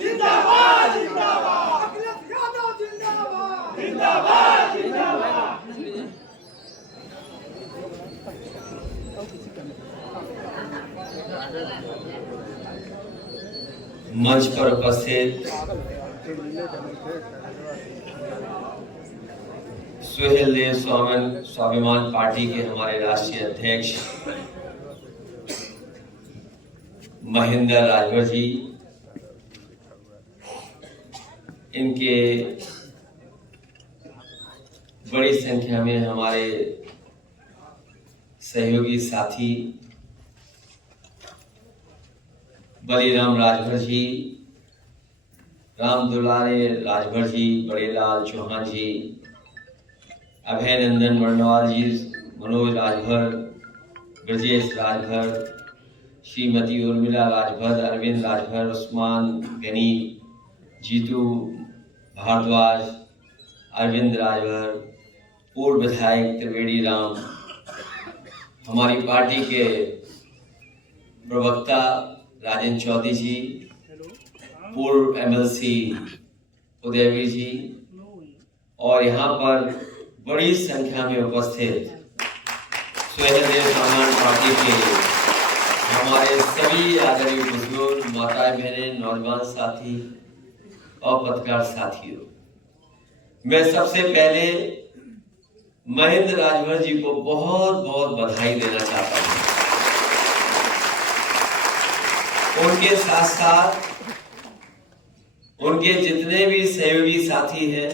जिंदाबाद जिंदाबाद अखिलेश यादव जिंदाबाद जिंदाबाद जिंदाबाद। मंच पर उपस्थित सुहेल देव स्वाभिमान पार्टी के हमारे राष्ट्रीय अध्यक्ष महेंद्र राजभर जी, इनके बड़ी संख्या में हमारे सहयोगी साथी बलीराम राजभर जी, राम दुलारे राजभर जी, बड़ेलाल चौहान जी, अभय नंदन वर्णवाल जी, मनोज राजभर, ब्रजेश राजभर, श्रीमती उर्मिला राजभर, अरविंद राजभर, उस्मान गनी, जीतू भारद्वाज, अरविंद राजभर, पूर्व विधायक त्रिवेणी राम, हमारी पार्टी के प्रवक्ता राजेंद्र चौधरी जी, पूर्व एमएलसी उदयवीर जी, और यहाँ पर बड़ी संख्या में उपस्थित सुहेल देव स्वाभिमान पार्टी के हमारे सभी आदरणीय बुजुर्ग, माताएं बहनें, नौजवान साथी और पत्रकार साथियों, मैं सबसे पहले महेंद्र राजभर जी को बहुत बहुत बधाई देना चाहता हूँ। उनके साथ साथ उनके जितने भी सहयोगी साथी हैं,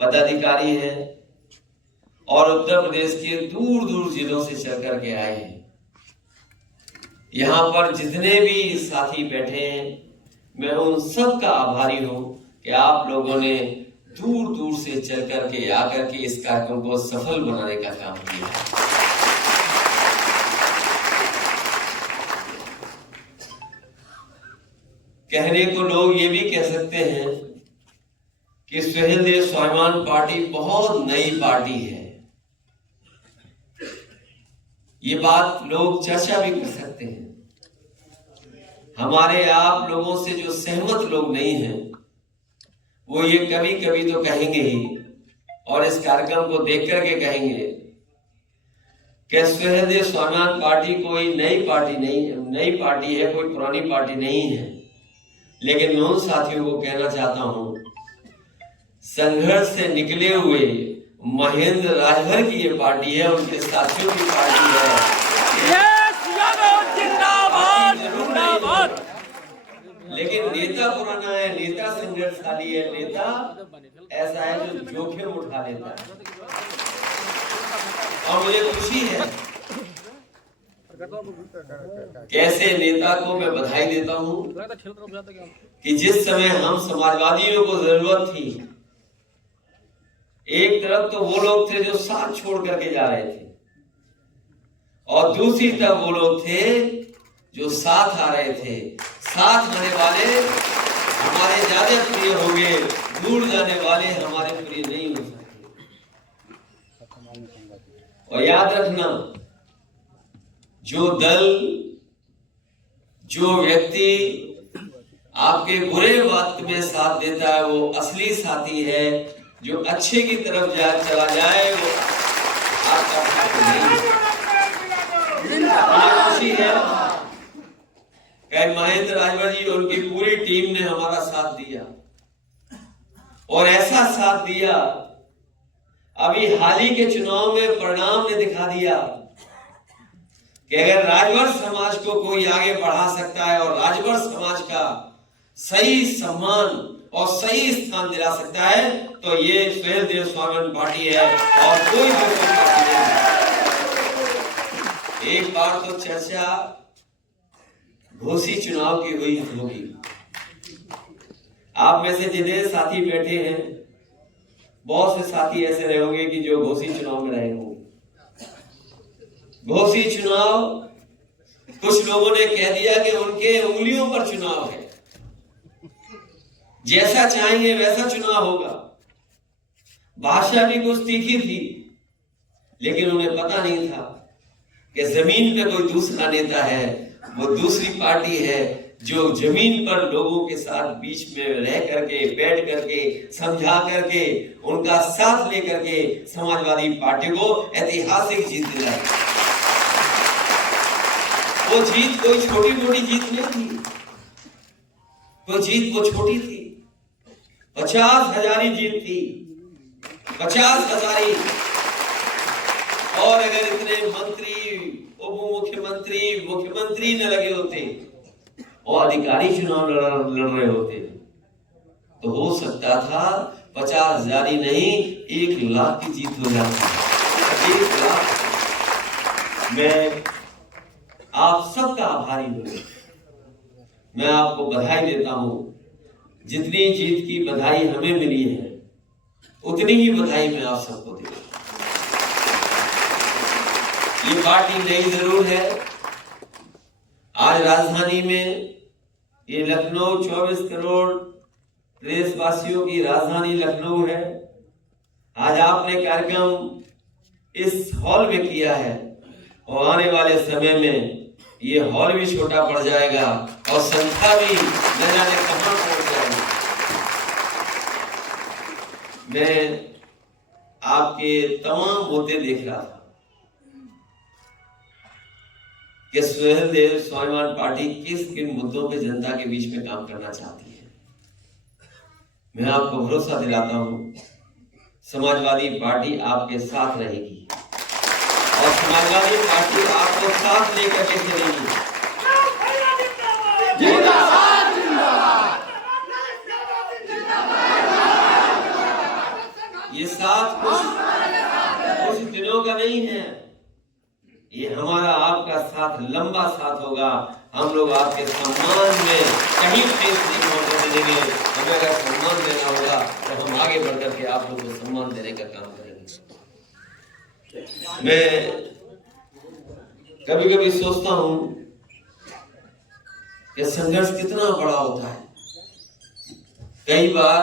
पदाधिकारी हैं और उत्तर प्रदेश के दूर दूर जिलों से चल कर के आए हैं, यहाँ पर जितने भी साथी बैठे हैं, मैं उन सब का आभारी हूं कि आप लोगों ने दूर दूर से चल कर के आकर के इस कार्यक्रम को सफल बनाने का काम किया। कहने को लोग ये भी कह सकते हैं कि सुहेल देव स्वाभिमान पार्टी बहुत नई पार्टी है, ये बात लोग चर्चा भी कर सकते हैं। हमारे आप लोगों से जो सहमत लोग नहीं हैं, वो ये कभी कभी तो कहेंगे ही, और इस कार्यक्रम को देख करके कहेंगे कि सुहेल देव स्वाभिमान पार्टी कोई नई पार्टी नहीं है, नई पार्टी है, कोई पुरानी पार्टी नहीं है। लेकिन मैं उन साथियों को कहना चाहता हूं, संघर्ष से निकले हुए महेंद्र राजभर की ये पार्टी है, उनके साथियों की पार्टी है। लेकिन नेता पुराना है, नेता संघर्षशाली है, नेता ऐसा है जो जोखिम उठा लेता है। और मुझे खुशी है कैसे नेता को मैं बधाई देता हूं कि जिस समय हम समाजवादियों को जरूरत थी, एक तरफ तो वो लोग थे जो साथ छोड़ करके जा रहे थे, और दूसरी तरफ वो लोग थे जो साथ आ रहे थे। साथ आने वाले हमारे ज्यादा प्रिय होंगे, दूर जाने वाले हमारे प्रिय नहीं हो सकते। और याद रखना, जो दल, जो व्यक्ति आपके बुरे वक्त में साथ देता है, वो असली साथी है। जो अच्छे की तरफ चला जाए, वो आपका साथी नहीं है। खुशी है महेंद्र राजभर जी, उनकी पूरी टीम ने हमारा साथ दिया, और ऐसा साथ दिया, अभी हाल ही के चुनाव में परिणाम ने दिखा दिया कि अगर राजभर समाज को कोई आगे बढ़ा सकता है और राजभर समाज का सही सम्मान और सही स्थान दिला सकता है, तो ये सुहेल देव स्वाभिमान पार्टी है, और कोई दूसरी पार्टी नहीं। एक बार तो चर्चा घोसी चुनाव की हुई होगी। आप में से जितने साथी बैठे हैं, बहुत से साथी ऐसे रहे होंगे कि जो घोसी चुनाव में रहे होंगे। घोसी चुनाव, कुछ लोगों ने कह दिया कि उनके उंगलियों पर चुनाव है, जैसा चाहेंगे वैसा चुनाव होगा। भाषा भी कुछ तीखी थी, लेकिन उन्हें पता नहीं था कि जमीन पे कोई दूसरा नेता है, वो दूसरी पार्टी है जो जमीन पर लोगों के साथ बीच में रह करके, बैठ करके, समझा करके, उनका साथ लेकर के समाजवादी पार्टी को ऐतिहासिक जीत दिलाई। वो जीत कोई छोटी मोटी जीत नहीं थी, वो जीत वो छोटी थी, 50,000 जीत थी, 50,000। और अगर इतने मंत्री, उप मुख्यमंत्री, मुख्यमंत्री न लगे होते और अधिकारी चुनाव लड़ रहे होते तो हो सकता था 50,000 ही नहीं 1 लाख की जीत हो जाती। 1 लाख। मैं आप सबका आभारी हूं। मैं आपको बधाई देता हूं। जितनी जीत की बधाई हमें मिली है उतनी ही बधाई मैं आप सबको देता हूं। ये पार्टी नई जरूर है। आज राजधानी में ये लखनऊ 24 करोड़ प्रदेशवासियों की राजधानी लखनऊ है। आज आपने कार्यक्रम इस हॉल में किया है और आने वाले समय में ये हॉल भी छोटा पड़ जाएगा और संख्या भी न जाने कहां पहुंच जाएगी। मैं आपके तमाम मुद्दे देख रहा था कि सुहेलदेव स्वाभिमान पार्टी किन मुद्दों पे जनता के बीच में काम करना चाहती है। मैं आपको भरोसा दिलाता हूं, समाजवादी पार्टी आपके साथ रहेगी और समाजवादी पार्टी आपको साथ लेकर के चलेगी। जिंदाबाद जिंदाबाद। ये साथ कुछ दिनों का नहीं है, ये हमारा आपका साथ लंबा साथ होगा। हम लोग आपके सम्मान में कहीं ठेस नहीं पहुंचने देंगे। हमें अगर सम्मान देना होगा तो हम आगे बढ़कर के आप लोगों को सम्मान देने का काम करेंगे। मैं कभी कभी सोचता हूं कि संघर्ष कितना बड़ा होता है। कई बार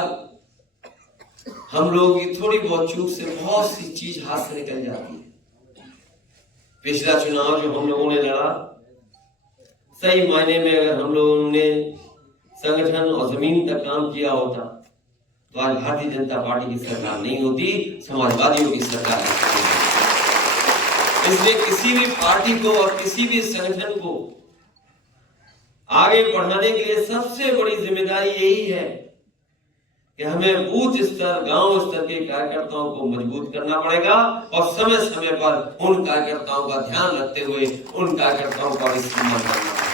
हम लोगों की थोड़ी बहुत चूक से बहुत सी चीज हाथ से निकल जाती है। पिछला चुनाव जो हम लोगों ने लड़ा, सही मायने में अगर हम लोगों ने संगठन और जमीन तक काम किया होता तो आज भारतीय जनता पार्टी की सरकार नहीं होती, समाजवादियों की सरकार होती। इसलिए किसी भी पार्टी को और किसी भी संगठन को आगे बढ़ाने के लिए सबसे बड़ी जिम्मेदारी यही है कि हमें बूथ स्तर, गांव स्तर के कार्यकर्ताओं को मजबूत करना पड़ेगा और समय समय पर उन कार्यकर्ताओं का ध्यान रखते हुए उन कार्यकर्ताओं का भी सम्मान करना पड़ेगा।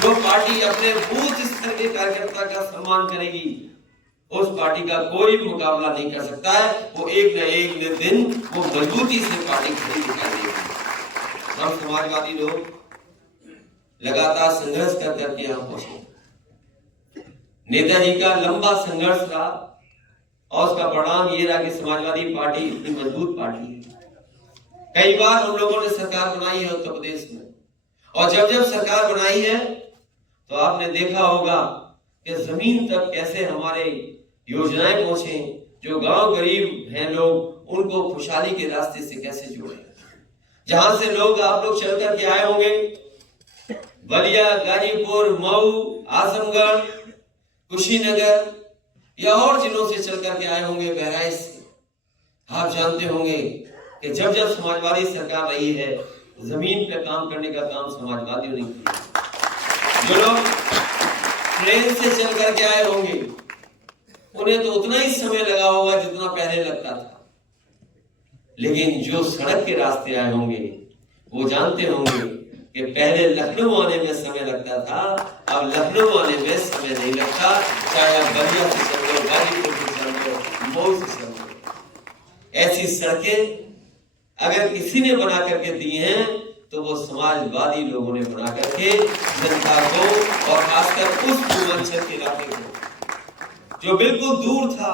जो पार्टी अपने बूथ स्तर के कार्यकर्ता का सम्मान करेगी उस पार्टी का कोई मुकाबला नहीं कर सकता है। वो एक न एक दिन वो मजबूती से पार्टी खड़ी दिखाई देगी। हम समाजवादी लोग लगातार संघर्ष कर करके यहाँ पहुंचे। नेताजी का लंबा संघर्ष रहा और उसका परिणाम ये रहा कि समाजवादी पार्टी इतनी मजबूत पार्टी है। कई बार हम लोगों ने सरकार बनाई है उत्तर प्रदेश में, और जब जब सरकार बनाई है तो आपने देखा होगा कि जमीन तक कैसे हमारे योजनाएं पहुंचे। जो गांव गरीब हैं लोग, उनको खुशहाली के रास्ते से कैसे जोड़े। जहां से लोग आप लोग चल करके आए होंगे, बलिया, गाजीपुर, मऊ, आजमगढ़, कुशीनगर या और जिलों से चल करके आए होंगे, बहराइच से। आप जानते होंगे कि जब जब समाजवादी सरकार रही है, जमीन पे काम करने का काम समाजवादियों ने किया। जो लोग ट्रेन से चल करके आए होंगे उन्हें तो उतना ही समय लगा होगा जितना पहले लगता था, लेकिन जो सड़क के रास्ते आए होंगे वो जानते होंगे कि पहले लखनऊ आने में समय लगता था, अब लखनऊ आने में समय नहीं लगता। चाहे आप बलिया से चल लो, गाजीपुर से चल लो, मऊ से चल लो। ऐसी सड़कें अगर किसी ने बना करके दी हैं तो वो समाजवादी लोगों ने बना करके जनता को और खासकर उस पूर्वांचल के इलाके को जो बिल्कुल दूर था,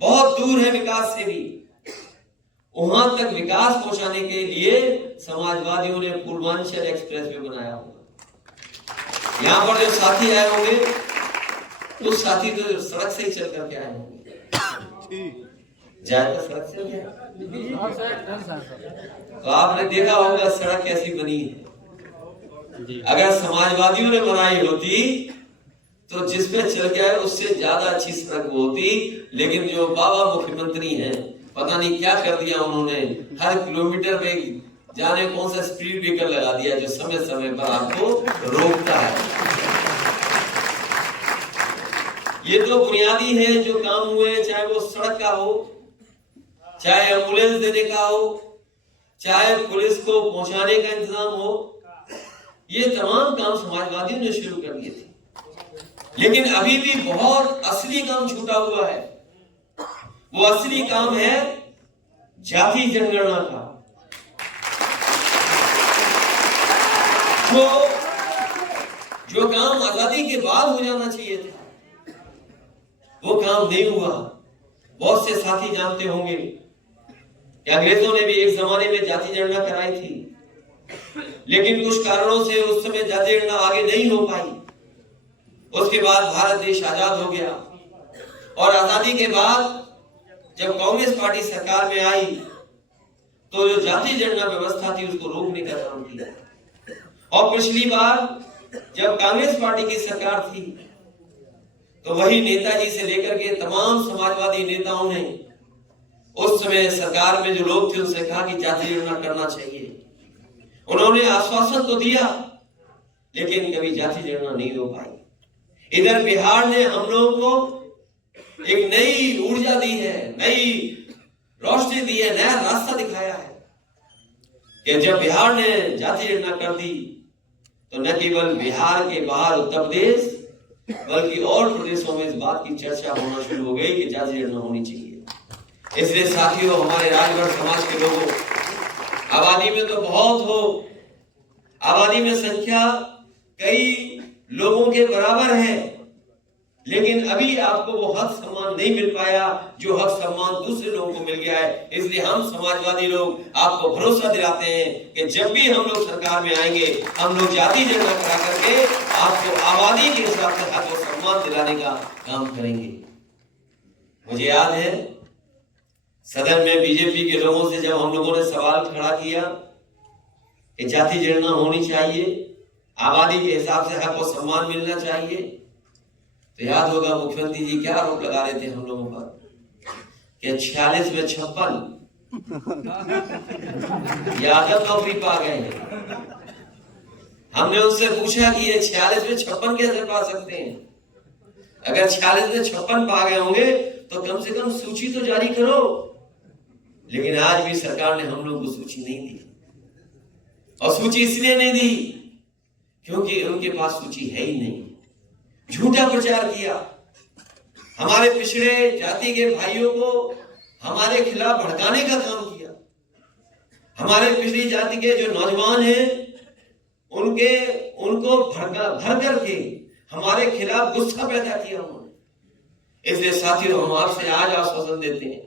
बहुत दूर है विकास से भी, वहां तक विकास पहुंचाने के लिए समाजवादियों ने पूर्वांचल एक्सप्रेस वे बनाया होगा। यहाँ पर जो साथी आए होंगे उस साथी तो सड़क से ही चल करके आए होंगे। जाए तो सड़क से गया, तो आपने देखा होगा सड़क कैसी बनी है। अगर समाजवादियों ने बनाई होती तो जिसमें चल गया है उससे ज्यादा अच्छी सड़क वो होती, लेकिन जो बाबा मुख्यमंत्री हैं पता नहीं क्या कर दिया उन्होंने, हर किलोमीटर पे जाने कौन सा स्पीड ब्रेकर लगा दिया जो समय समय पर आपको रोकता है। ये तो बुनियादी है जो काम हुए, चाहे वो सड़क का हो, चाहे एम्बुलेंस देने का हो, चाहे पुलिस को पहुंचाने का इंतजाम हो, ये तमाम काम समाजवादियों ने शुरू कर दिए थे। लेकिन अभी भी बहुत असली काम छूटा हुआ है। वो असली काम है जाति जनगणना का, जो काम आजादी के बाद हो जाना चाहिए था, वो काम नहीं हुआ। बहुत से साथी जानते होंगे कि अंग्रेजों ने भी एक जमाने में जाति जनगणना कराई थी, लेकिन कुछ कारणों से उस समय जाति जनगणना आगे नहीं हो पाई। उसके बाद भारत देश आजाद हो गया और आजादी के बाद जब कांग्रेस पार्टी सरकार में आई तो जो जाति जनगणना व्यवस्था थी उसको रोकने का काम किया। और पिछली बार जब कांग्रेस पार्टी की सरकार थी तो वही नेताजी से लेकर के तमाम समाजवादी नेताओं ने उस समय सरकार में जो लोग थे उनसे कहा कि जाति जनगणना करना चाहिए। उन्होंने आश्वासन तो दिया लेकिन कभी जाति जनगणना नहीं हो पाई। इधर बिहार ने हम लोगों को एक नई ऊर्जा दी है, नई रोशनी दी है, नया रास्ता दिखाया है कि जब बिहार ने जाति जनगणना कर दी तो न केवल बिहार के बाहर उत्तर प्रदेश बल्कि और प्रदेशों में इस बात की चर्चा होना शुरू हो गई कि जाति जनगणना होनी चाहिए। इसलिए साथियों, हमारे राजभर समाज के लोगों, आबादी में तो बहुत हो, आबादी में संख्या कई लोगों के बराबर है, लेकिन अभी आपको वो हक सम्मान नहीं मिल पाया जो हक सम्मान दूसरे लोगों को मिल गया है। इसलिए हम समाजवादी लोग आपको भरोसा दिलाते हैं कि जब भी हम लोग सरकार में आएंगे हम लोग जाति जनगणना करा करके आपको आबादी के हिसाब से हक और सम्मान दिलाने का काम करेंगे। मुझे याद है सदन में बीजेपी के लोगों से जब हम लोगों ने सवाल खड़ा किया कि जाति जनगणना होनी चाहिए, आबादी के हिसाब से हक और सम्मान मिलना चाहिए, तो याद होगा मुख्यमंत्री जी क्या आरोप लगा रहे थे हम लोगों पर कि 46 में 56 यादव नौकरी पा गए हैं। हमने उनसे पूछा कि ये 46 में 56 कैसे पा सकते हैं? अगर 46 में 56 पा गए होंगे तो कम से कम सूची तो जारी करो। लेकिन आज भी सरकार ने हम लोगों को सूची नहीं दी, और सूची इसलिए नहीं दी क्योंकि उनके पास सूची है ही नहीं। झूठा प्रचार किया, हमारे पिछड़े जाति के भाइयों को हमारे खिलाफ भड़काने का काम किया। हमारे पिछड़ी जाति के जो नौजवान हैं उनको भर करके हमारे खिलाफ गुस्सा पैदा किया उन्होंने। इसलिए साथियों, हम आपसे आज आश्वासन देते हैं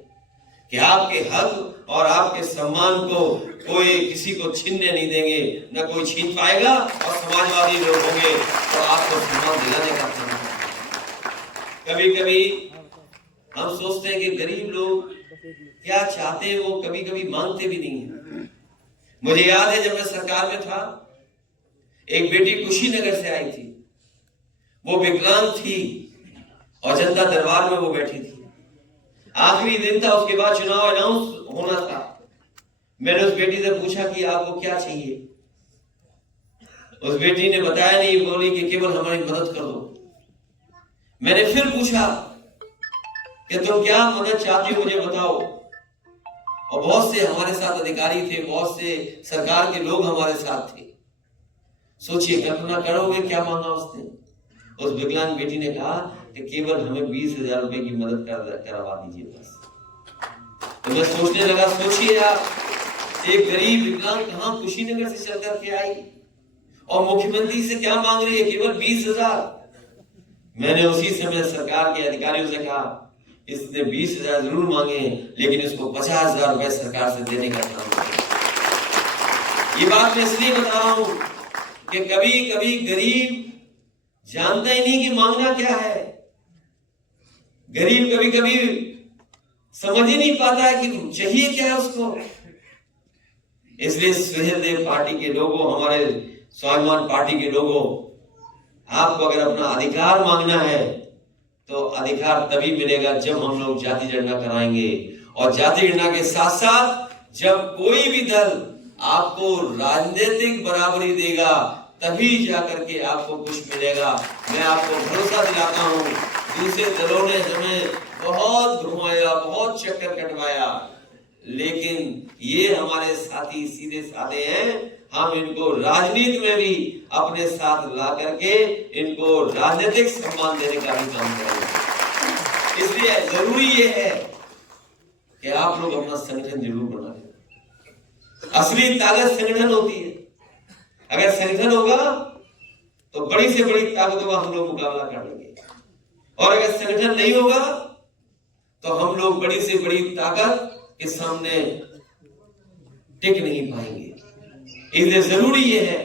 कि आपके हक और आपके सम्मान को कोई किसी को छीनने नहीं देंगे, न कोई छीन पाएगा, और समाजवादी लोग होंगे तो आपको सम्मान दिलाने का काम है। कभी कभी हम सोचते हैं कि गरीब लोग क्या चाहते हैं वो कभी कभी मांगते भी नहीं है। मुझे याद है जब मैं सरकार में था, एक बेटी कुशीनगर से आई थी, वो विकलांग थी और जनता दरबार में वो बैठी थी। आखिरी दिन था, उसके बाद चुनाव अनाउंस होना था। मैंने उस बेटी से पूछा कि आपको क्या चाहिए? उस बेटी ने बताया नहीं, बोली कि केवल हमारी मदद कर दो। मैंने फिर पूछा कि तुम क्या मदद चाहती हो, मुझे बताओ। और बहुत से हमारे साथ अधिकारी थे, बहुत से सरकार के लोग हमारे साथ थे। सोचिए, कल्पना करोगे क्या मांगा उसने? उस विकलांग बेटी ने कहा कि केवल हमें 20,000 रुपए की मदद करवा दीजिए बस। तो मैं सोचने लगा, सोचिए आप, एक गरीब विकलांग कहां कुशीनगर से चल करके आई और मुख्यमंत्री से क्या मांग रही है? केवल 20,000। मैंने उसी समय सरकार के अधिकारियों से कहा, इसने 20,000 जरूर मांगे लेकिन इसको 50,000 रुपए सरकार से देने का काम है। ये बात मैं इसलिए बता रहा हूं कि कभी कभी गरीब जानता ही नहीं कि मांगना क्या है। गरीब कभी कभी समझ ही नहीं पाता है कि चाहिए क्या है उसको। इसलिए सुहेलदेव पार्टी के लोगों, हमारे स्वाभिमान पार्टी के लोगों, आपको अगर अपना अधिकार मांगना है तो अधिकार तभी मिलेगा जब हम लोग जाति गणना कराएंगे। और जाति गणना के साथ साथ जब कोई भी दल आपको राजनीतिक बराबरी देगा तभी जाकर के आपको कुछ मिलेगा। मैं आपको भरोसा दिलाता हूं, दूसरे दलों ने हमें बहुत घुमाया, बहुत चक्कर कटवाया, लेकिन ये हमारे साथी सीधे साधे हैं। हम इनको राजनीति में भी अपने साथ ला करके इनको राजनीतिक सम्मान देने का भी काम करेंगे। इसलिए जरूरी ये है कि आप लोग अपना संगठन जरूर बना लें। असली ताकत संगठन होती है। अगर संगठन होगा तो बड़ी से बड़ी ताकतों का हम लोग मुकाबला कर लेंगे, और अगर संगठन नहीं होगा तो हम लोग बड़ी से बड़ी ताकत के सामने टिक नहीं पाएंगे। इसलिए जरूरी ये है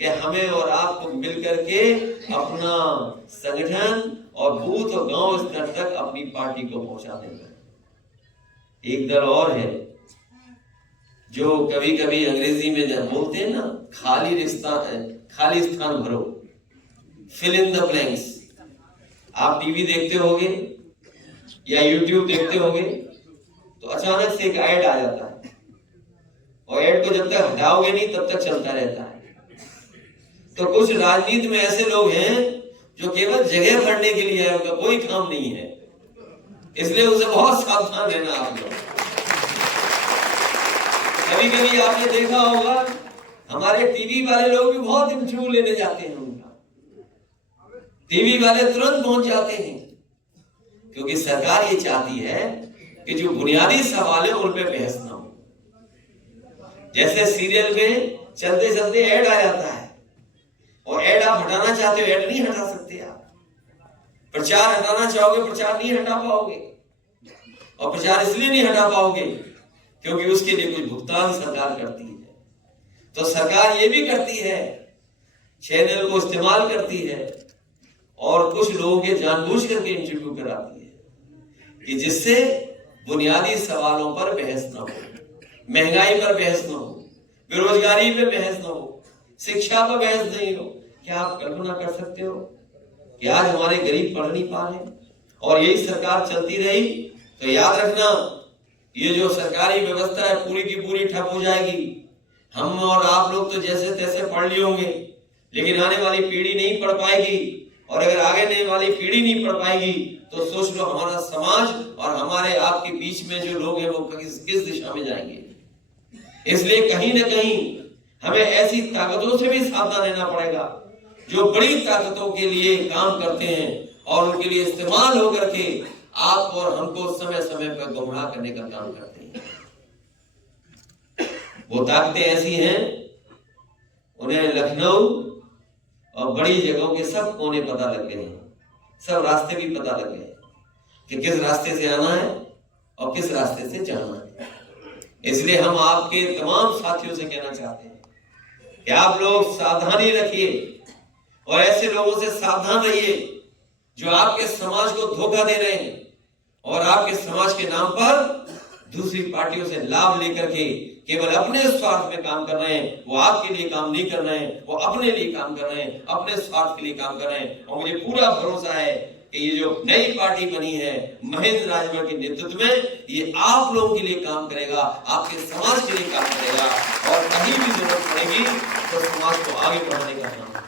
कि हमें और आपको मिलकर के अपना संगठन और बूथ और गांव स्तर तक अपनी पार्टी को पहुंचा देना। एक दल और है जो कभी कभी अंग्रेजी में बोलते हैं ना, खाली स्थान भरो, फिल इन द ब्लैंक्स। आप टीवी देखते होंगे या यूट्यूब देखते होंगे तो अचानक से एक ऐड आ जाता है, और ऐड को जब तक हटाओगे नहीं तब तक चलता रहता है। तो कुछ राजनीति में ऐसे लोग हैं जो केवल जगह भरने के लिए है, उनका कोई काम नहीं है। इसलिए उनसे बहुत सावधान रहना आप लोग। कभी कभी आपने देखा होगा हमारे टीवी वाले लोग भी बहुत इंटरव्यू लेने जाते हैं उनका। टीवी वाले तुरंत पहुंच जाते हैं, क्योंकि सरकार ये चाहती है कि जो बुनियादी सवाल है उन पे बहस ना हो। जैसे सीरियल में चलते चलते ऐड आ जाता है, और ऐड आप हटाना चाहते हो, ऐड नहीं हटा सकते आप। प्रचार हटाना चाहोगे, प्रचार नहीं हटा पाओगे। और प्रचार इसलिए नहीं हटा पाओगे क्योंकि उसके लिए कुछ भुगतान सरकार करती है। तो सरकार ये भी करती है, चैनल को इस्तेमाल करती है और कुछ लोगों के जानबूझ करके इंटरव्यू कराती है कि जिससे बुनियादी सवालों पर बहस ना हो, महंगाई पर बहस ना हो, बेरोजगारी पे बहस ना हो, शिक्षा पर बहस नहीं हो। क्या आप कल्पना कर सकते हो कि आज हमारे गरीब पढ़ नहीं पा रहे और यही सरकार चलती रही तो याद रखना ये जो सरकारी व्यवस्था है पूरी की पूरी ठप हो जाएगी। हम और आप लोग तो जैसे तैसे पढ़ लिए होंगे, लेकिन आने वाली पीढ़ी नहीं पढ़ पाएगी, और अगर आगे वाली पीढ़ी नहीं पढ़ पाएगी तो सोच लो हमारा समाज और हमारे आपके बीच में जो लोग हैं वो किस दिशा में जाएंगे। इसलिए कहीं ना कहीं हमें ऐसी ताकतों से भी सावधान रहना पड़ेगा जो बड़ी ताकतों के लिए काम करते हैं और उनके लिए इस्तेमाल होकर के आप और हमको समय समय पर गुमराह करने का काम करते हैं। वो ताकतें ऐसी हैं, उन्हें लखनऊ और बड़ी जगहों के सब कोने पता लग गए हैं, सब रास्ते भी पता लग गए कि किस रास्ते से आना है और किस रास्ते से जाना है। इसलिए हम आपके तमाम साथियों से कहना चाहते हैं कि आप लोग सावधानी रखिए और ऐसे लोगों से सावधान रहिए जो आपके समाज को धोखा दे रहे हैं और आपके समाज के नाम पर दूसरी पार्टियों से लाभ लेकर के केवल अपने स्वार्थ में काम कर रहे हैं। वो आपके लिए काम नहीं कर रहे हैं, वो अपने लिए काम कर रहे हैं, अपने स्वार्थ के लिए काम कर रहे हैं। और मुझे पूरा भरोसा है कि ये जो नई पार्टी बनी है महेंद्र राजभर के नेतृत्व में, ये आप लोगों के लिए काम करेगा, आपके समाज के लिए काम करेगा, और कहीं भी जरूरत पड़ेगी तो समाज को आगे बढ़ाने का काम करेगा।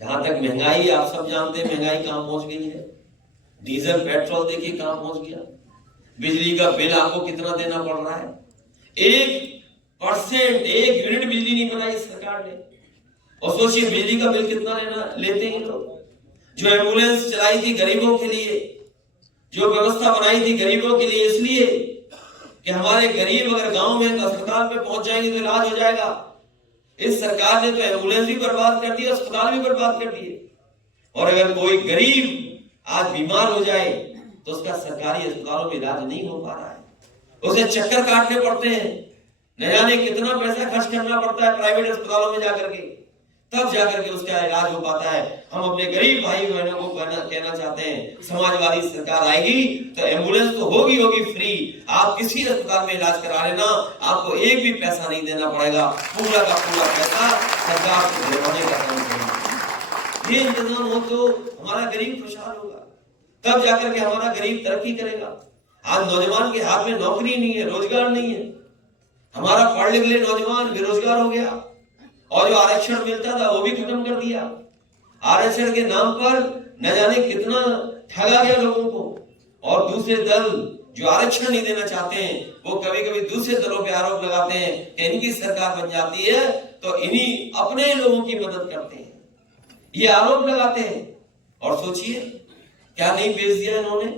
जहां तक महंगाई, आप सब जानते हैं महंगाई कहां पहुंच गई है। डीजल पेट्रोल देखिए कहां पहुंच गया। बिजली का बिल आपको कितना देना पड़ रहा है। 1% 1 यूनिट बिजली नहीं बनाई सरकार ने, और सोचिए बिजली का बिल कितना लेते हैं लोग। जो एम्बुलेंस चलाई थी गरीबों के लिए, जो व्यवस्था बनाई थी गरीबों के लिए, इसलिए कि हमारे गरीब अगर गांव में अस्पताल में पहुंच जाएंगे तो इलाज हो जाएगा। इस सरकार ने तो एम्बुलेंस भी बर्बाद कर दी, अस्पताल भी बर्बाद कर दिए। और अगर कोई गरीब आज बीमार हो जाए तो उसका सरकारी अस्पतालों में इलाज नहीं हो पा रहा है, उसे चक्कर काटने पड़ते हैं, न जाने कितना पैसा खर्च करना पड़ता है प्राइवेट अस्पतालों में जाकर के। तब जाकर के उसका इलाज हो पाता है। हम अपने गरीब भाई बहनों को कहना चाहते हैं, समाजवादी सरकार आएगी तो एम्बुलेंस तो होगी फ्री। आप किसी अस्पताल में इलाज करा लेना, आपको एक भी पैसा नहीं देना पड़ेगा, पूरा का पूरा पैसा सरकार को दिलवाने का काम करेगी। ये इंतजाम हो तो हमारा गरीब खुशहाल होगा, तब जाकर के हमारा गरीब तरक्की करेगा। आज नौजवान के हाथ में नौकरी नहीं है, रोजगार नहीं है, हमारा पढ़ लिख ले नौजवान बेरोजगार हो गया, और जो आरक्षण मिलता था वो भी खत्म कर दिया। आरक्षण के नाम पर न जाने कितना ठगा गया लोगों को, और दूसरे दल जो आरक्षण नहीं देना चाहते हैं वो कभी कभी दूसरे दलों पे आरोप लगाते हैं कि इनकी सरकार बन जाती है तो इन्हीं अपने लोगों की मदद करते हैं, ये आरोप लगाते हैं। और सोचिए क्या नहीं बेच दिया इन्होंने,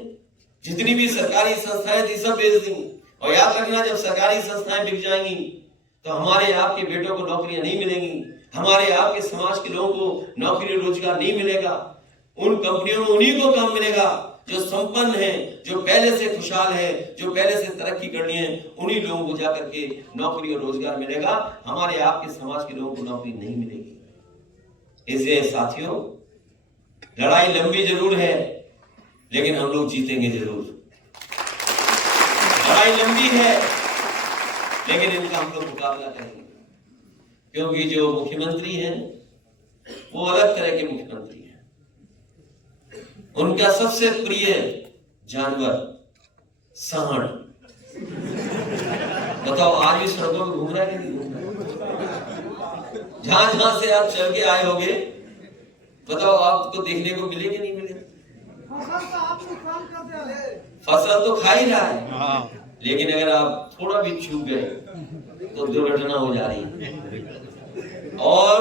जितनी भी सरकारी संस्थाएं थी सब बेच दी। और याद रखना, जब सरकारी संस्थाएं बिक जाएंगी तो हमारे आपके बेटों को नौकरियां नहीं मिलेंगी, हमारे आपके समाज के लोगों को नौकरी रोजगार नहीं मिलेगा। उन कंपनियों में उन्हीं को काम मिलेगा जो संपन्न है, जो पहले से खुशहाल है, जो पहले से तरक्की करनी है, उन्हीं लोगों को जाकर के नौकरी और रोजगार मिलेगा, हमारे आपके समाज के लोगों को नौकरी नहीं मिलेगी। इसलिए साथियों, लड़ाई लंबी जरूर है लेकिन हम लोग जीतेंगे जरूर। लड़ाई लंबी है लेकिन इनका हम लोग मुकाबला करेंगे, क्योंकि जो मुख्यमंत्री हैं वो अलग तरह के मुख्यमंत्री हैं। उनका सबसे प्रिय जानवर सांड। बताओ आज भी सड़कों में घूम रहा है कि नहीं घूम रहा? जहां जहां से आप चल के आए होंगे, बताओ आपको देखने को मिले कि नहीं मिले? फसल तो खा ही रहा है, लेकिन अगर आप थोड़ा भी चूक गए तो दुर्घटना हो जा रही है। और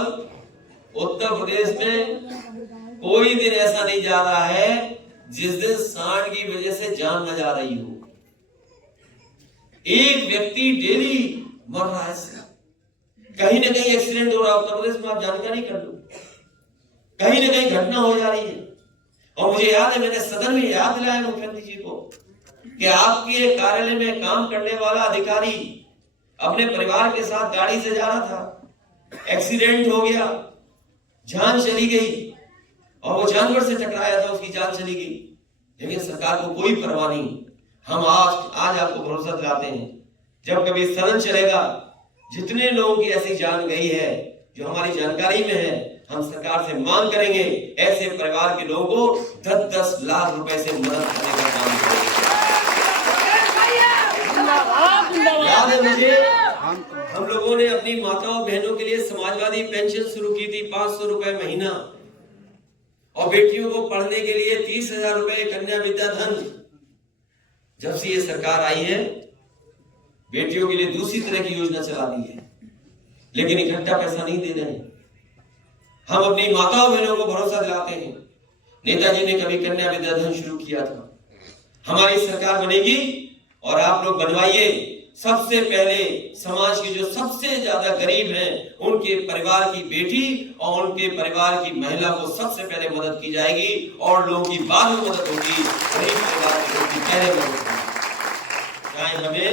उत्तर प्रदेश में कोई दिन ऐसा नहीं जा रहा है जिस दिन सांड की वजह से जान न जा रही हो। एक व्यक्ति डेली मर रहा है, कहीं ना कहीं एक्सीडेंट हो रहा है। उत्तर प्रदेश में आप जानकारी कर लो, कहीं ना कहीं घटना हो जा रही है। और मुझे याद है, मैंने सदन में याद दिलाया मुख्यमंत्री जी को कि आपके कार्यालय में काम करने वाला अधिकारी अपने परिवार के साथ गाड़ी से जा रहा था, एक्सीडेंट हो गया, जान चली गई, और वो जानवर से टकराया था, उसकी जान चली गई, लेकिन सरकार को कोई परवाह नहीं। हम आज आपको भरोसा दिलाते हैं, जब कभी सदन चलेगा, जितने लोगों की ऐसी जान गई है जो हमारी जानकारी में है, हम सरकार से मांग करेंगे ऐसे परिवार के लोगों को 10-10 लाख रुपए से मदद करने का काम करेंगे। याद है मुझे, हम लोगों ने अपनी माताओं बहनों के लिए समाजवादी पेंशन शुरू की थी, 500 रुपए महीना, और बेटियों को पढ़ने के लिए 30,000 रुपए कन्या विद्या धन। जब से ये सरकार आई है, बेटियों के लिए दूसरी तरह की योजना चला दी है, लेकिन इकट्ठा पैसा नहीं दे रहे हैं। हम अपनी माताओं बहनों को भरोसा दिलाते हैं, नेताजी ने कभी कन्या विद्या धन शुरू किया था, हमारी सरकार बनेगी और आप लोग बनवाइए। सबसे पहले समाज के जो सबसे ज्यादा गरीब हैं, उनके परिवार की बेटी और उनके परिवार की महिला को सबसे पहले मदद की जाएगी, और लोगों की बाद में मदद होगी, गरीब परिवार के लोगों की पहले मदद होगी। चाहे हमें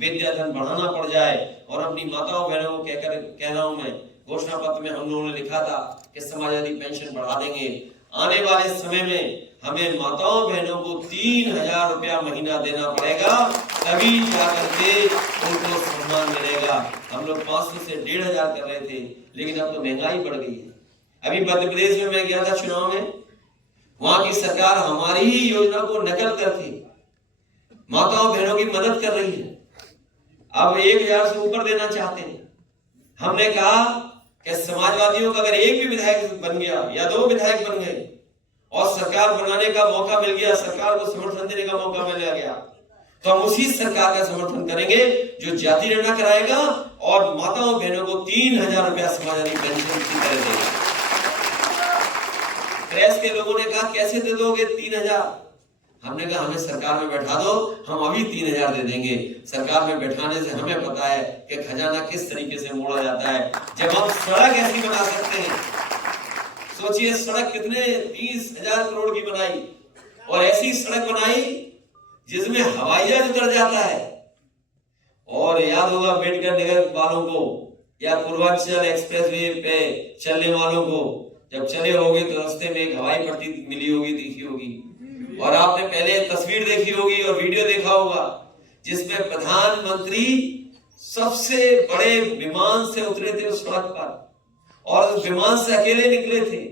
विद्या धन बढ़ाना पड़ जाए, और अपनी माताओं बहनों को कह रहा हूं मैं, घोषणा पत्र में हम लोगों ने लिखा था कि समाजवादी पेंशन बढ़ा देंगे। आने वाले समय में हमें माताओं बहनों को 3,000 रुपया महीना देना पड़ेगा, तभी जाकर के उनको सम्मान मिलेगा। हम लोग 500 से 1,500 कर रहे थे, लेकिन अब तो महंगाई बढ़ गई है। अभी मध्य प्रदेश में मैं गया था चुनाव में, वहां की सरकार हमारी ही योजना को नकल करके माताओं बहनों की मदद कर रही है। अब 1,000 से ऊपर देना चाहते हैं। हमने कहा कि समाजवादियों का अगर एक भी विधायक बन गया या 2 विधायक बन गए और सरकार बनाने का मौका मिल गया, सरकार को समर्थन देने का मौका मिल गया, तो हम उसी सरकार का समर्थन करेंगे जो जाति गणना कराएगा और माताओं बहनों को 3,000 रुपया समाजवादी पेंशन की तरह देगा। प्रेस के लोगों ने कहा कैसे दे दोगे 3,000? हमने कहा हमें सरकार में बैठा दो, हम अभी 3,000 दे देंगे। सरकार में बैठाने से हमें पता है कि खजाना किस तरीके से मोड़ा जाता है। जब हम सड़क ऐसी बना सकते हैं, सोचिए सड़क कितने 30,000 करोड़ की बनाई, और ऐसी सड़क बनाई जिसमें हवाई जहाज उतर जाता है। और याद होगा अम्बेडकर नगर वालों को या पूर्वांचल एक्सप्रेसवे पे चलने वालों को जब चले होगे तो रास्ते में एक हवाई पट्टी मिली होगी, दिखी होगी, और आपने पहले तस्वीर देखी होगी और वीडियो देखा होगा जिसमें प्रधानमंत्री सबसे बड़े विमान से उतरे थे उस सड़क पर और उस विमान से अकेले निकले थे।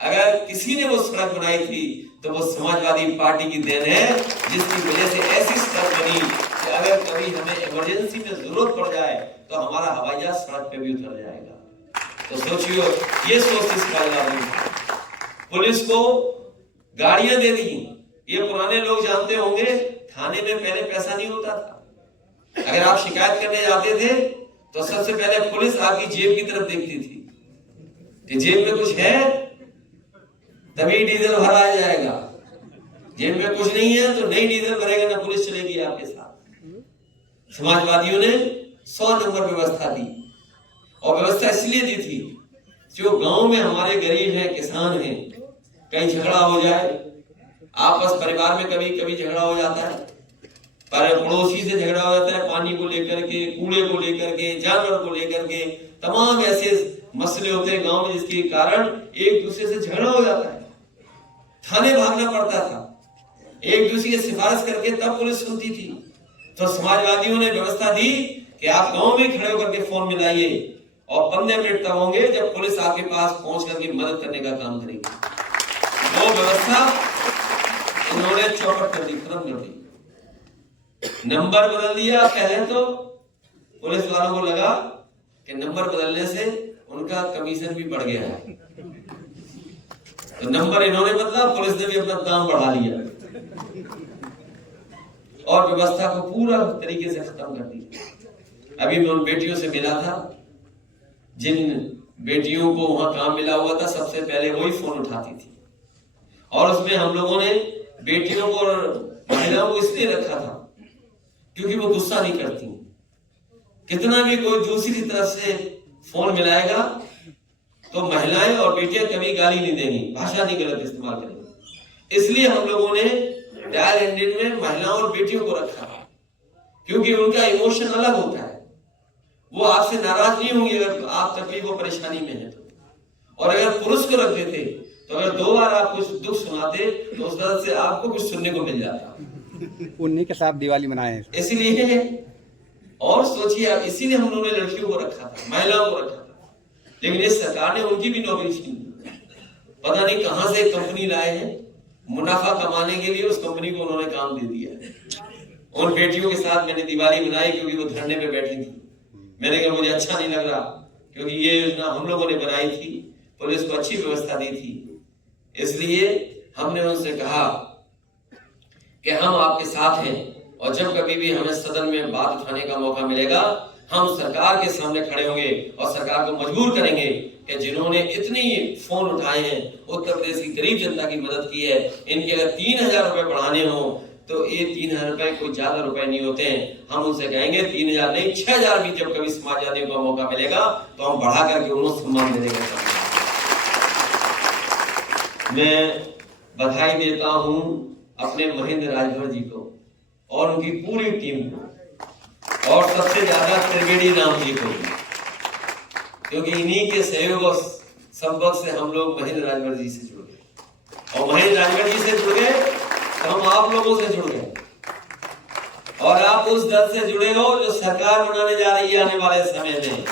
अगर किसी ने वो सड़क बनाई थी तो वो समाजवादी पार्टी की देन है, जिसकी वजह से ऐसी सड़क बनी कि अगर कभी हमें इमरजेंसी में जरूरत पड़ जाए तो हमारा हवाई जहाज सड़क पे भी उतर जाएगा। तो सोचियो, ये सोच इस पुलिस को गाड़ियां दे दी। ये पुराने लोग जानते होंगे, थाने में पहले पैसा नहीं होता था। अगर आप शिकायत करने जाते थे तो सबसे पहले पुलिस आपकी जेब की तरफ देखती थी कि जेब में कुछ है तभी डीजल भरा जाएगा, जेब में कुछ नहीं है तो नहीं डीजल भरेगा ना पुलिस चलेगी आपके साथ। समाजवादियों ने 100 नंबर व्यवस्था दी, और व्यवस्था इसलिए दी थी जो गांव में हमारे गरीब हैं, किसान हैं, कहीं झगड़ा हो जाए, आपस परिवार में कभी कभी झगड़ा हो जाता है, पर पड़ोसी से झगड़ा हो जाता है, पानी को लेकर के, कूड़े को लेकर के, जानवर को लेकर के, तमाम ऐसे मसले होते हैं गांव में जिसके कारण एक दूसरे से झगड़ा हो जाता है। थाने भागना पड़ता था, एक दूसरे की सिफारिश करके तब पुलिस सुनती थी। तो समाजवादियों ने व्यवस्था दी कि आप गांव में खड़े होकर के फोन मिलाइए और 15 मिनट तक होंगे जब पुलिस आपके पास पहुंच करके मदद करने का काम करेगी। वो व्यवस्था उन्होंने चौपट कर दी, खत्म कर दी। नंबर बदल दिया। पहले तो पुलिस वालों को लगा कि नंबर बदलने से उनका कमीशन भी बढ़ गया है, तो नंबर इन्होंने बदला, पुलिस ने भी अपना दाम बढ़ा लिया और व्यवस्था को पूरा तरीके से खत्म कर दिया। अभी मैं उन बेटियों से मिला था जिन बेटियों को वहां काम मिला हुआ था, सबसे पहले वही फोन उठाती थी, और उसमें हम लोगों ने बेटियों को और महिलाओं को इसलिए रखा था क्योंकि वो गुस्सा नहीं करती। कितना भी कोई दूसरी तरफ से फोन मिलाएगा तो महिलाएं और बेटियां कभी गाली नहीं देंगी, भाषा नहीं गलत इस्तेमाल करेंगी। इसलिए हम लोगों ने डायल एंडेड में महिलाओं और बेटियों को रखा, क्योंकि उनका इमोशन अलग होता है। वो आपसे नाराज नहीं होंगे अगर आप तकलीफ और परेशानी में हैं तो। और अगर पुरुष को रख देते तो अगर 2 बार आप कुछ दुख सुनाते तो उस तरह से आपको कुछ सुनने को मिल जाता। उन्हीं के साथ दिवाली मनाए इसलिए, और सोचिए आप, इसीलिए हम लोगों ने लड़कियों को रखा था, महिलाओं को रखा था, लेकिन इस सरकार ने उनकी भी नौकरी छीन ली। पता नहीं कहां से कंपनी लाए हैं, मुनाफा कमाने के लिए उस कंपनी को उन्होंने काम दे दिया। उन बेटियों के साथ मैंने दिवाली मनाई क्योंकि वो धरने पे बैठी थी। मैंने कहा मुझे अच्छा नहीं लग रहा, क्योंकि ये योजना हम लोगों ने बनाई थी, पुलिस को अच्छी व्यवस्था दी थी, इसलिए हमने उनसे कहा कि हम आपके साथ हैं और जब कभी भी हमें सदन में बात उठाने का मौका मिलेगा हम सरकार के सामने खड़े होंगे और सरकार को मजबूर करेंगे कि जिन्होंने इतनी फोन उठाए हैं, उत्तर प्रदेश की गरीब जनता की मदद की है, इनके अगर 3000 रुपए बढ़ाने हो तो ये 3000 रुपए कोई ज्यादा रुपए नहीं होते हैं। हम उनसे कहेंगे 3000 नहीं 6000 भी जब कभी समाजवादियों को मौका मिलेगा तो हम बढ़ा करके उन्हें सम्मान देने का काम करेंगे। मैं बधाई देता हूं अपने महेंद्र राजभर जी को और उनकी पूरी टीम को, और सबसे ज्यादा त्रिवेणी राम जी को, क्योंकि इन्हीं के सहयोग और संपर्क से हम लोग महेंद्र राजभर जी से जुड़ गए, और महेंद्र राजभर जी से जुड़ गए तो हम आप लोगों से जुड़ गए, और आप उस दल से जुड़े हो जो सरकार बनाने जा रही है आने वाले समय में,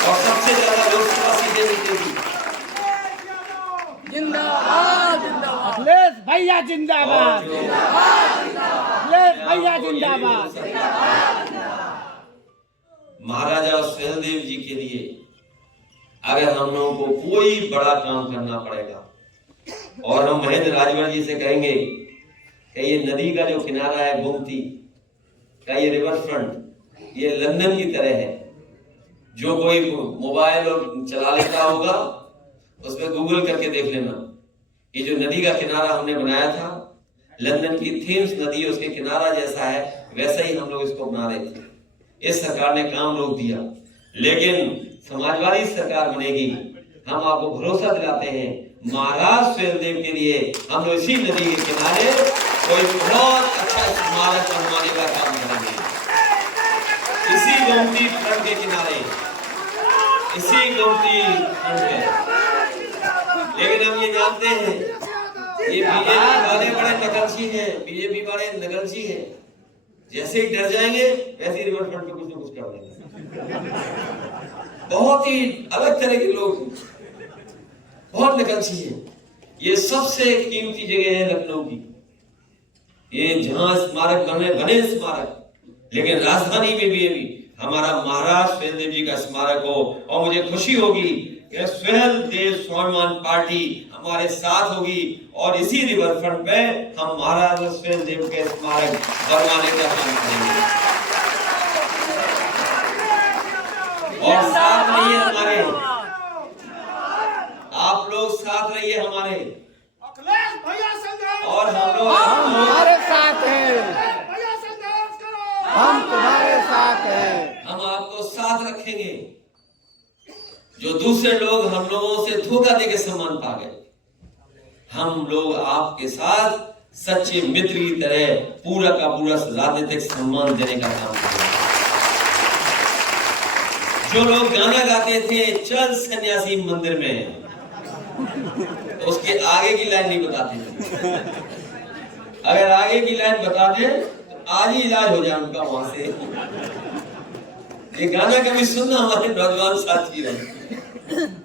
और सबसे ज्यादा लोकसभा सीटें जीतेगी। जिंदाबाद जिंदाबाद अखिलेश भैया जिंदाबाद, अखिलेश भैया जिंदाबाद। महाराजा सुहेलदेव जी के लिए अगर हम लोगों को कोई बड़ा काम करना पड़ेगा और हम महेंद्र राजभर जी से कहेंगे कि ये नदी का जो किनारा है गोमती का, ये रिवर फ्रंट ये लंदन की तरह है, जो कोई मोबाइल और चला लेता होगा उसमें गूगल करके देख लेना, ये जो नदी का किनारा हमने बनाया था लंदन की थेम्स नदी उसके किनारा जैसा है, वैसा ही हम लोग इसको बना रहे थे। इस सरकार ने काम रोक दिया, लेकिन समाजवादी सरकार बनेगी, हम आपको भरोसा दिलाते हैं महाराज सुहेलदेव के लिए हम लोग इसी नदी के किनारे कोई बहुत अच्छा स्मारक बनवाने का काम करेंगे, इसी गोमती फ्रंट के किनारे इसी गोमती खंड में। लेकिन हम ये जानते हैं ये बीजेपी वाले बड़े नकलची हैं, बीजेपी वाले नकलची हैं। जैसे ही डर जाएंगे वैसे ही रिवर फ्रंट पे कुछ न कुछ कर देंगे। बहुत ही अलग तरह के लोग, बहुत नकलची हैं। ये सबसे कीमती जगह है लखनऊ की, ये जहां स्मारक बने स्मारक, लेकिन राजधानी में भी अभी हमारा महाराज सुहेलदेव जी का स्मारक हो। और मुझे खुशी होगी कि सुहेलदेव स्वाभिमान पार्टी हमारे साथ होगी और इसी रिवर फ्रंट पे हम महाराज सुहेलदेव के स्मारक बनवाने का काम करेंगे। और साथ रहिए हमारे, आप लोग साथ रहिए हमारे, अखिलेश भैया संघर्ष और हम लोग हमारे साथ हैं, भैया संघर्ष करो, हम तुम्हारे साथ हैं। हम आपको साथ रखेंगे। जो दूसरे लोग हम लोगों से धोखा देके सम्मान पा गए, हम लोग आपके साथ सच्चे मित्र की तरह पूरा का पूरा राजनीतिक सम्मान देने का काम करेंगे। जो लोग गाना गाते थे चल सन्यासी मंदिर में, उसके आगे की लाइन नहीं बताते थे। अगर आगे की लाइन बता दे तो आज ही इलाज हो जाए उनका वहां से। ये गाना कभी सुनना हमारे नौजवान साथी रहे,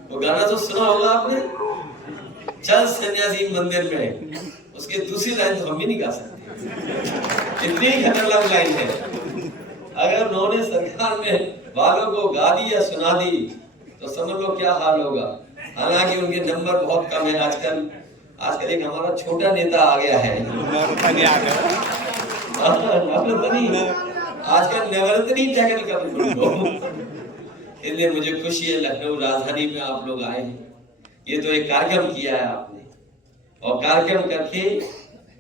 वो गाना तो सुना होगा आपने, चल सन्यासी मंदिर में। उसके दूसरी लाइन तो हम भी नहीं गा सकते, इतनी खतरनाक लाइन है। अगर उन्होंने सरकार में वालों को गा दी या सुना दी तो समझ लो क्या हाल होगा। हालांकि उनके नंबर बहुत कम है आजकल एक हमारा छोटा नेता आ गया है, आजकल नवरत्नी टेक्निकल। इसलिए मुझे खुशी है लखनऊ राजधानी में आप लोग आए हैं। ये तो एक कार्यक्रम किया है आपने, और कार्यक्रम करके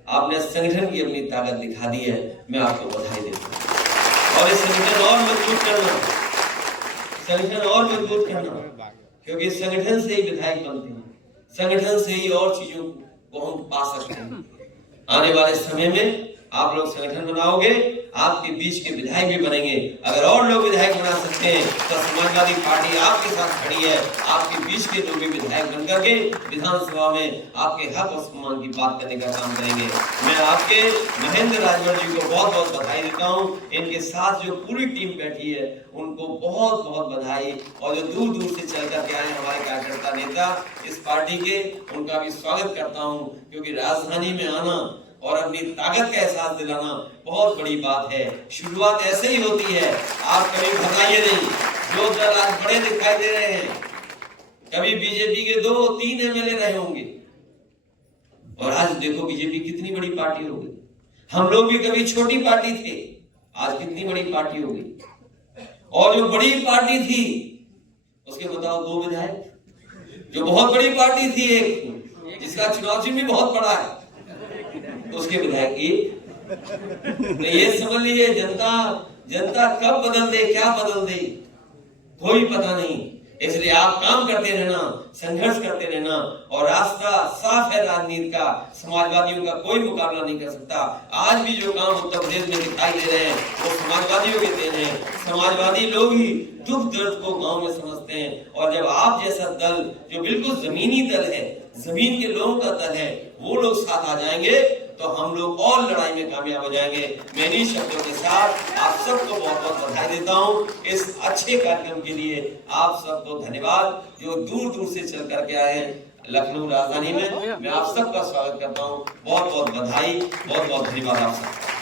आपने संगठन की अपनी ताकत दिखा दी है। मैं आपको बधाई देता हूँ। और इस संगठन और मजबूत करना, संगठन और मजबूत करना, क्योंकि संगठन से ही विधायक बनते हैं, संगठन से ही और चीजों को हम पा सकते हैं। आने वाले समय में आप लोग संगठन बनाओगे, आपके बीच के विधायक भी बनेंगे। अगर और लोग विधायक बना सकते हैं तो समाजवादी पार्टी आपके साथ खड़ी है। आपके बीच के लोग भी विधायक बनकर के विधानसभा में आपके हक और सम्मान की बात करने का काम करेंगे। मैं आपके महेंद्र राजभर जी को बहुत बहुत बधाई देता हूँ। इनके साथ जो पूरी टीम बैठी है उनको बहुत बहुत बधाई। और जो दूर दूर से चल करके आए हमारे कार्यकर्ता नेता इस पार्टी के, उनका भी स्वागत करता हूँ। क्योंकि राजधानी में आना और अपनी ताकत का एहसास दिलाना बहुत बड़ी बात है। शुरुआत ऐसे ही होती है, आप कभी घबराइए नहीं। जो दल आज बड़े दिखाई दे रहे हैं, कभी बीजेपी के 2-3 एमएलए रहे होंगे, और आज देखो बीजेपी कितनी बड़ी पार्टी हो गई। हम लोग भी कभी छोटी पार्टी थे, आज कितनी बड़ी पार्टी हो गई। और जो बड़ी पार्टी थी उसके बताओ 2 विधायक। जो बहुत बड़ी पार्टी थी एक, जिसका चुनाव चिन्ह भी बहुत बड़ा है, उसके विधायक की। ये समझ लीजिए जनता कब बदल दे, क्या बदल दे, कोई पता नहीं। इसलिए आप काम करते रहना, संघर्ष करते रहना, और रास्ता साफ है राजनीति का। समाजवादियों का कोई मुकाबला नहीं कर सकता। आज भी जो काम उत्तर प्रदेश में दिखाई दे रहे हैं वो समाजवादियों के देन हैं। समाजवादी लोग ही दुख दर्द को गांव में समझते हैं। और जब आप जैसा दल, जो बिल्कुल जमीनी दल है, जमीन के लोगों का दल है, वो लोग साथ आ जाएंगे तो हम लोग और लड़ाई में कामयाब हो जाएंगे। मैं इन्हीं शब्दों के साथ आप सबको बहुत बहुत बधाई देता हूँ इस अच्छे कार्यक्रम के लिए। आप सबको धन्यवाद जो दूर दूर से चल करके आए हैं लखनऊ राजधानी में। मैं आप सबका स्वागत करता हूँ। बहुत बहुत बधाई, बहुत बहुत धन्यवाद आप सबका।